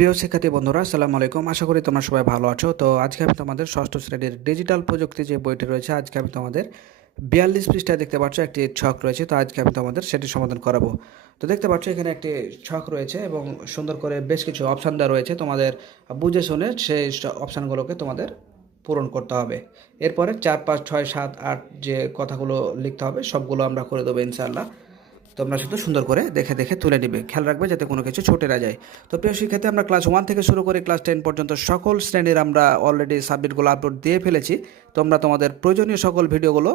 প্রিয় শিক্ষার্থী বন্ধুরা, আসসালামু আলাইকুম। আশা করি তোমরা সবাই ভালো আছো। তো আজকে আমি তোমাদের ষষ্ঠ শ্রেণীর ডিজিটাল প্রযুক্তি যে বইটি রয়েছে, আজকে আমি তোমাদের 42 পৃষ্ঠায় দেখতে পাচ্ছ একটি ছক রয়েছে। তো আজকে আমি তোমাদের সেটি সমাধান করাবো। তো দেখতে পাচ্ছ এখানে একটি ছক রয়েছে এবং সুন্দর করে বেশ কিছু অপশান দেওয়া রয়েছে। তোমাদের বুঝে শুনে সেই অপশানগুলোকে তোমাদের পূরণ করতে হবে। এরপরে 4, 5, 6, 7, 8 যে কথাগুলো লিখতে হবে সবগুলো আমরা করে দেবো ইনশাআল্লাহ। তোমরা শুধু সুন্দর করে দেখে দেখে তুলে নিবে, খেয়াল রাখবে যাতে কোনো কিছু ছুটে না যায়। তো প্রিয় শিক্ষার্থী, আমরা ক্লাস 1 থেকে শুরু করে ক্লাস 10 পর্যন্ত সকল শ্রেণীর আমরা অলরেডি সাবজেক্টগুলো আপলোড দিয়ে ফেলেছি। তোমরা তোমাদের প্রয়োজনীয় সকল ভিডিওগুলো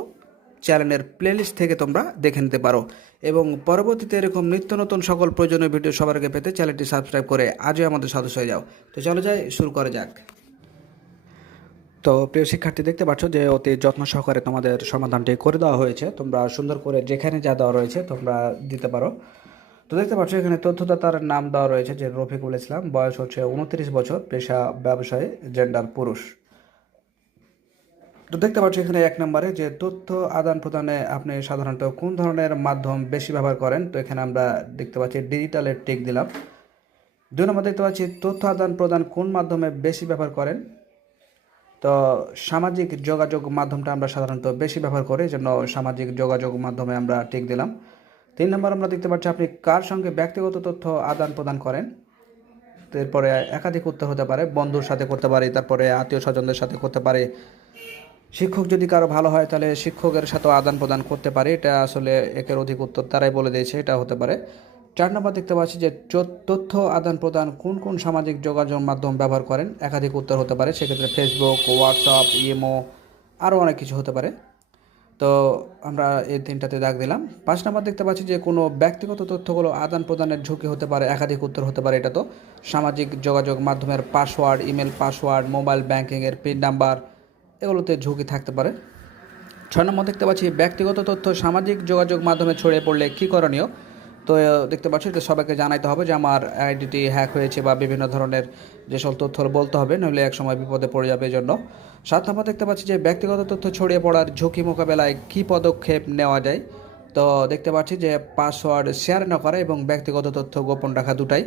চ্যানেলের প্লেলিস্ট থেকে তোমরা দেখে নিতে পারো এবং পরবর্তীতে এরকম নিত্য নতুন সকল প্রয়োজনীয় ভিডিও সবার আগে পেতে চ্যানেলটি সাবস্ক্রাইব করে আজই আমাদের সদস্য হয়ে যাও। তো চলো যাই, শুরু করা যাক। তো প্রিয় শিক্ষার্থী, দেখতে পাচ্ছ যে অতি যত্ন সহকারে তোমাদের সমাধানটি করে দেওয়া হয়েছে। তোমরা সুন্দর করে যেখানে যা দেওয়া রয়েছে তোমরা দিতে পারো। তো দেখতে পাচ্ছ এখানে তথ্যদাতার নাম দেওয়া রয়েছে যে রফিকুল ইসলাম, বয়স হচ্ছে 29 বছর, পেশা ব্যবসায়ী, জেন্ডার পুরুষ। তো দেখতে পাচ্ছ এখানে 1 নম্বরে যে তথ্য আদান প্রদানে আপনি সাধারণত কোন ধরনের মাধ্যম বেশি ব্যবহার করেন। তো এখানে আমরা দেখতে পাচ্ছি ডিজিটালের টিক দিলাম। 2 নম্বর দেখতে পাচ্ছি তথ্য আদান প্রদান কোন মাধ্যমে বেশি ব্যবহার করেন। তো সামাজিক যোগাযোগ মাধ্যমটা আমরা সাধারণত বেশি ব্যবহার করি, এই জন্য সামাজিক যোগাযোগ মাধ্যমে আমরা টিক দিলাম। 3 নম্বর আমরা দেখতে পাচ্ছি আপনি কার সঙ্গে ব্যক্তিগত তথ্য আদান প্রদান করেন। তো এরপরে একাধিক উত্তর হতে পারে, বন্ধুর সাথে করতে পারি, তারপরে আত্মীয় স্বজনদের সাথে করতে পারি, শিক্ষক যদি কারো ভালো হয় তাহলে শিক্ষকের সাথেও আদান প্রদান করতে পারি। এটা আসলে একের অধিক উত্তর তারাই বলে দিয়েছে, এটা হতে পারে। 4 নম্বর দেখতে পাচ্ছি যে তথ্য আদান প্রদান কোন কোন সামাজিক যোগাযোগ মাধ্যম ব্যবহার করেন। একাধিক উত্তর হতে পারে, সেক্ষেত্রে ফেসবুক, হোয়াটসঅ্যাপ, ইমো, আরও অনেক কিছু হতে পারে। তো আমরা এই 3টাতে দাগ দিলাম। 5 নম্বর দেখতে পাচ্ছি যে কোনো ব্যক্তিগত তথ্যগুলো আদান প্রদানের ঝুঁকি হতে পারে, একাধিক উত্তর হতে পারে। এটা তো সামাজিক যোগাযোগ মাধ্যমের পাসওয়ার্ড, ইমেল পাসওয়ার্ড, মোবাইল ব্যাংকিংয়ের পিন নাম্বার, এগুলোতে ঝুঁকি থাকতে পারে। 6 নম্বর দেখতে পাচ্ছি ব্যক্তিগত তথ্য সামাজিক যোগাযোগ মাধ্যমে ছড়িয়ে পড়লে কী করণীয়। তো দেখতে পাচ্ছি যে সবাইকে জানাইতে হবে যে আমার আইডিটি হ্যাক হয়েছে বা বিভিন্ন ধরনের যেসব তথ্য বলতে হবে, নইলে এক সময় বিপদে পড়ে যাবে। এই জন্য 7 নম্বর দেখতে পাচ্ছি যে ব্যক্তিগত তথ্য ছড়িয়ে পড়ার ঝুঁকি মোকাবেলায় কী পদক্ষেপ নেওয়া যায়। তো দেখতে পাচ্ছি যে পাসওয়ার্ড শেয়ার না করা এবং ব্যক্তিগত তথ্য গোপন রাখা, দুটাই।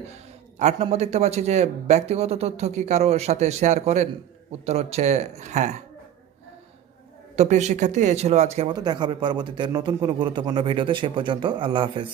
8 নম্বর দেখতে পাচ্ছি যে ব্যক্তিগত তথ্য কি কারোর সাথে শেয়ার করেন। উত্তর হচ্ছে হ্যাঁ। তো প্রিয় শিক্ষার্থী, এই ছিল আজকের মতো। দেখা হবে পরবর্তীতে নতুন কোনো গুরুত্বপূর্ণ ভিডিওতে। সে পর্যন্ত আল্লাহ হাফেজ।